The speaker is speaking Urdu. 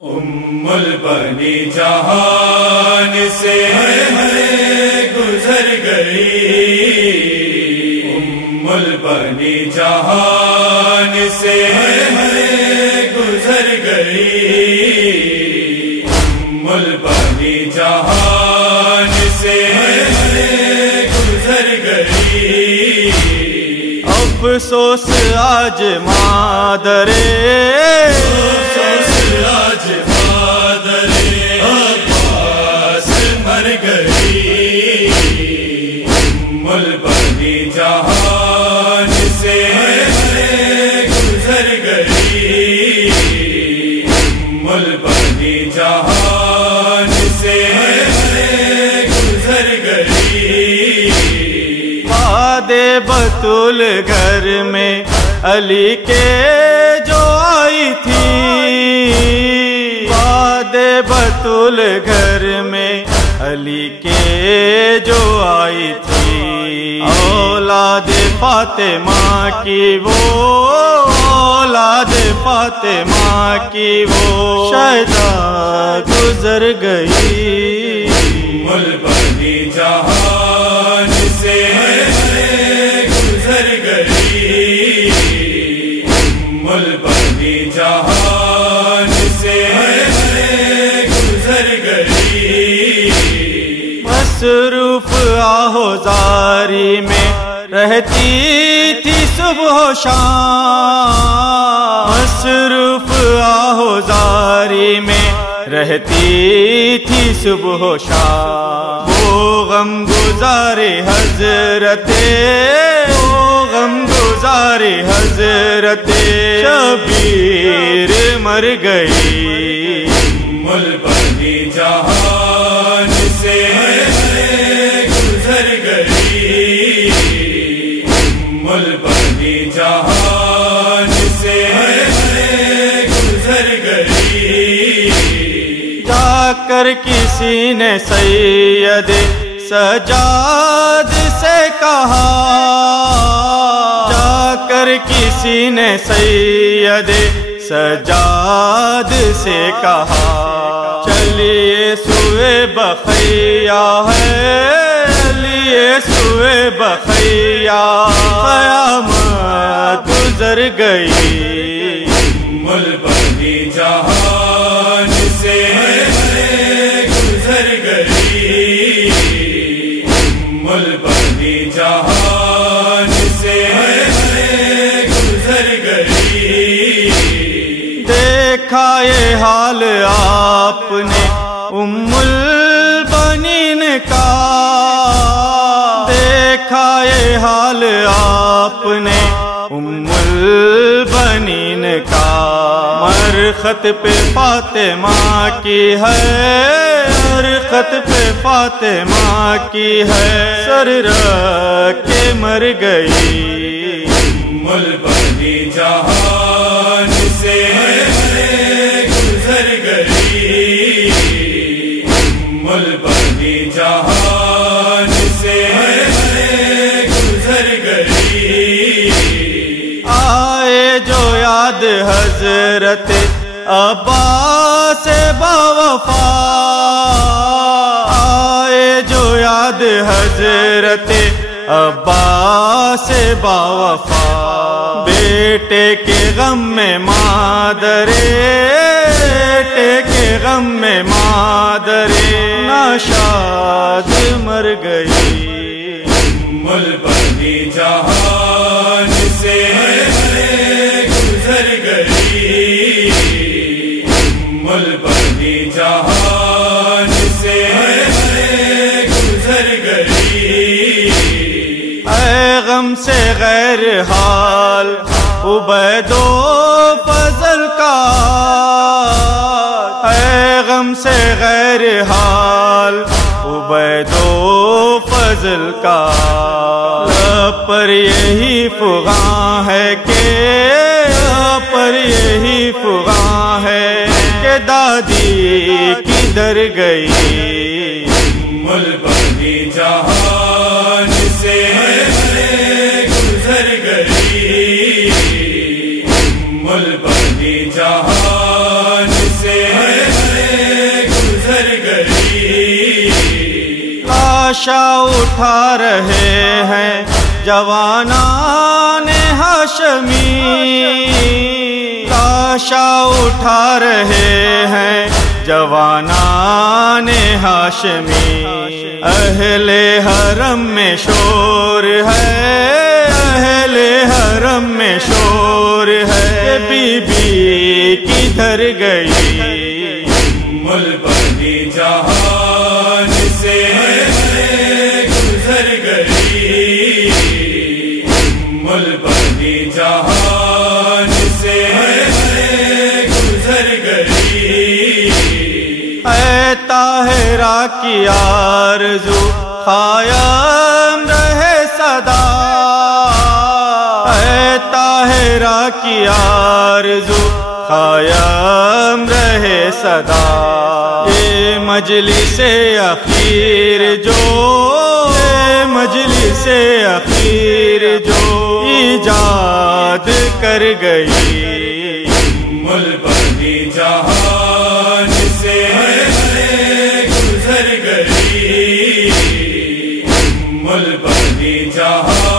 البنی جہان سے گزر گئی، البنی جہان سے گزر گئی، البنی جہان سے گزر گئی۔ افسوس آج مادرے، افسوس آج مادرے عباس مر گئی، البنی جہان سے گزر گئی، البنی جہان سے گزر گئی۔ وعدے بطول گھر میں علی کے جو آئی تھی، وعدے بطول گھر میں علی کے جو آئی تھی، اولاد فاطمہ کی وہ، اولاد فاطمہ کی وہ شہدا گزر گئی، البنی جہان سے گزر گئی، البنی جہان سے گزر گئی۔ مصروف آہوزاری میں رہتی تھی صبح و شام، مصروف آہوزاری میں رہتی تھی صبح و شام، وہ غم گزار حضرت، وہ غم گزار حضرت شبیر مر گئی، البنی جہان سے گزر گئی، البنی جہان سے گزر گئی۔ جا کر کسی نے سید سجاد سے کہا، جا کر کسی نے سید سجاد سے کہا، چلیے سوئے بقیہ ہے، چلیے سوئے بقیہ، قیامت گزر گئی، البنی جہان سے گزر گئی، البنی جہان سے گزر گئی۔ دیکھا یہ حال آپ نے ام البنین کا، دیکھا یہ حال آپ نے ام البنین کا، مرخت پہ فاطمہ کی ہے، مرخت پہ فاطمہ کی ہے، سر رکھ کے مر گئی، البنی جہان سے گزر گئی، البنی جہان سے گزر گئی۔ آئے جو یاد حضرت عباس باوفا، آئے جو یاد حضرت عباس باوفا، بیٹے کے غم میں مادرے، بیٹے کے غم میں مادرے ناشاد مر گئی، البنی جہان سے گزر گئی، البنی جہان سے گزر گئی۔ اے غم سے غیر حال عبید و فضل کا، اے غم سے غیر حال عبید و فضل کا، لب پر یہی فغاں ہے کہ، لب پر یہی فغاں ہے کہ دادی کدھر گئی، البنی جہان سے گزر گئی، بنی جہان سے گزر گئی، لاشا اٹھا رہے ہیں جوانان ہاشمی، لاشا اٹھا رہے ہیں جوانان ہاشمی، اہل حرم میں شور ہے، اہل حرم میں شور ہے، بی بی کدھر گئی؟ بنی جہان سے گزر گئی، بنی جہان سے گزر گئی، اے طاہرہ کی آرزو قائم رہے صدا، اے طاہرہ کی آرزو قائم رہے صدا، یہ مجلس اخیر جو، یہ مجلس اخیر جو ایجاد کر گئی، بنی جہان سے گزر گئی، بنی جہان